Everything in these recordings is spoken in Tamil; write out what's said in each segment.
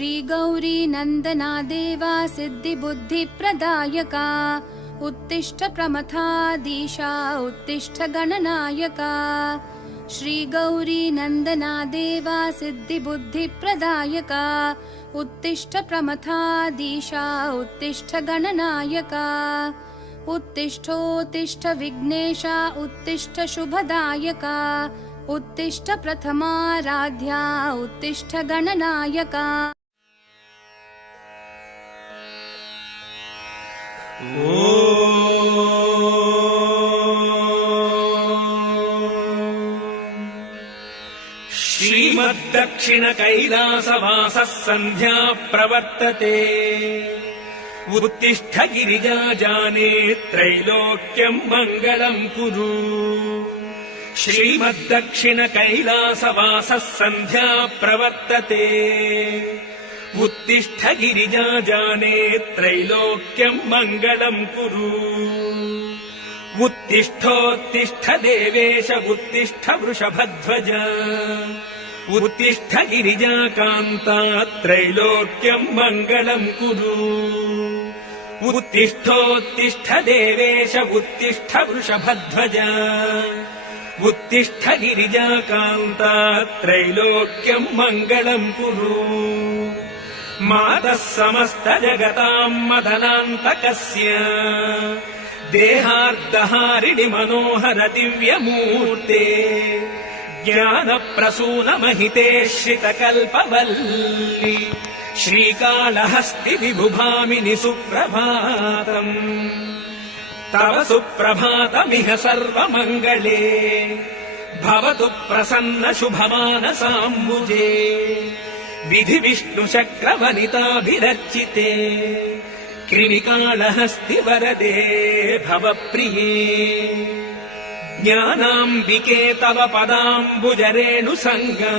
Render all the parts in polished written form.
श्रीगौरी नन्दना देवा सिद्धिबुद्धिप्रदायका उत्तिष्ठ प्रमथाधीशा उत्तिष्ठ गणनायका श्रीगौरी नन्दना देवा सिद्धिबुद्धिप्रदायका उत्तिष्ठ प्रमथाधीशा उत्तिष्ठ गणनायका उत्तिष्ठोत्तिष्ठ विघ्नेशा उत्तिष्ठ शुभदायका उत्तिष्ठ प्रथमाराध्या उत्तिष्ठ गणनायका। श्रीमद्दक्षिण कैलासवासः सन्ध्या प्रवर्तते उत्तिष्ठ गिरिजाजाने त्रैलोक्यम् मङ्गलम् कुरु। श्रीमद्दक्षिण कैलासवासः सन्ध्या प्रवर्तते उत्तिष्ठ गिरिजाजाने त्रैलोक्यम् मङ्गलम् कुरु। उत्तिष्ठोत्तिष्ठ देवेश उत्तिष्ठ वृषभध्वज उत्तिष्ठ गिरिजाकान्ता त्रैलोक्यम् मङ्गलम् कुरु। उत्तिष्ठोत्तिष्ठ देवेश उत्तिष्ठ वृषभध्वज उत्तिष्ठ गिरिजाकान्ता त्रैलोक्यम् मङ्गलम् कुरु। मातः समस्त जगताम् मदनान्तकस्य देहार्दहारिणि मनोहर दिव्यमूर्ते ज्ञानप्रसूनमहिते श्रितकल्पवल्लि श्रीकालहस्ति विभुभामिनि सुप्रभातम्। तव सुप्रभातमिह सर्वमङ्गले भवतु प्रसन्न शुभमानसाम्बुजे विधि विष्णुचक्रवनिताभिरर्चिते कृमिकालहस्ति वरदे भवप्रिये ज्ञानाम्बिके तव पदाम्बुजरेणुसङ्गा।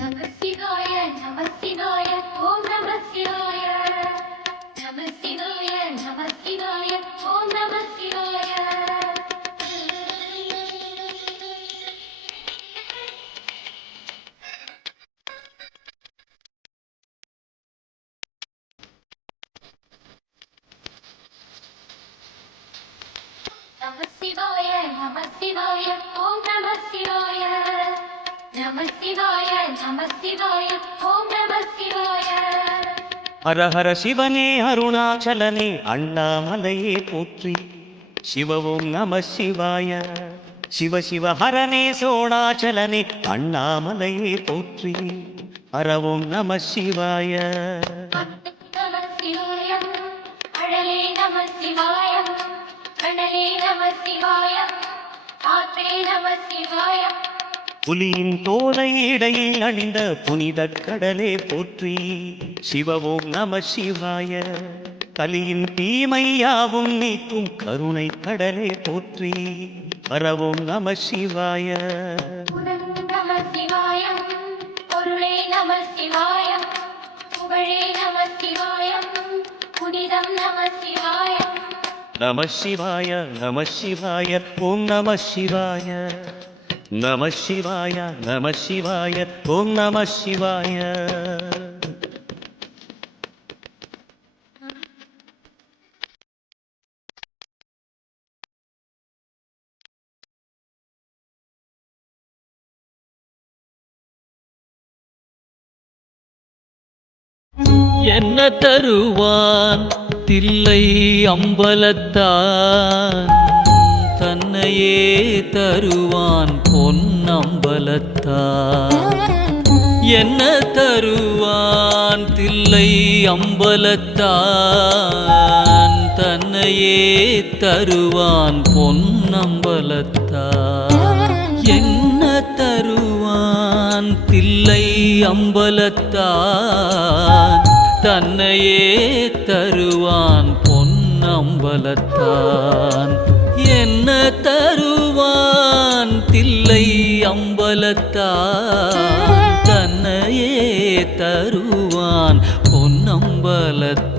नमः शिवाय नमः शिवाय ओम नमः शिवाय नमः शिवाय नमः शिवाय ओम नमः शिवाय। नमः शिवाय नमः शिवाय ओम नमः शिवाय नमः शिवाय नमः शिवाय ओम नमः शिवाय। हर हर शिवने अरुणाचलने अण्णामलये पोत्री शिव ओं नमः शिवाय। शिव शिव हरने सोणाचलने अण्णामलये पोत्री हर ओं नमः शिवाय। नमः शिवाय अडले नमः शिवाय अडले नमः शिवाय காற்றே நம சிவாய புலியின் தோலை இடையில் அணிந்த புனித கடலே போற்றி சிவவோம் நம சிவாய கலியின் தீமையாவும் நீக்கும் கருணை கடலே போற்றி பரவோம் நம சிவாய உடன் நம சிவாயம் பொருளே நம சிவாயம் புகழே நம சிவாயம் புனிதம் நம சிவாயம் நம சிவாய நம சிவாய ஓம் நம சிவாய நம சிவாய நம சிவாய ஓம் நம சிவாய என்ன தருவான் தில்லை அம்பலத்தான் தன்னையே தருவான் பொன்னம்பலத்தான் என்ன தருவான் தில்லை அம்பலத்தான் தன்னையே தருவான் பொன்னம்பலத்தான் என்ன தருவான் தில்லை அம்பலத்தான் தன்னையே தருவான் பொன்னம்பலத்தான் என்ன தருவான் தில்லை அம்பலத்தான் தன்னையே தருவான் பொன்னம்பலத்தான்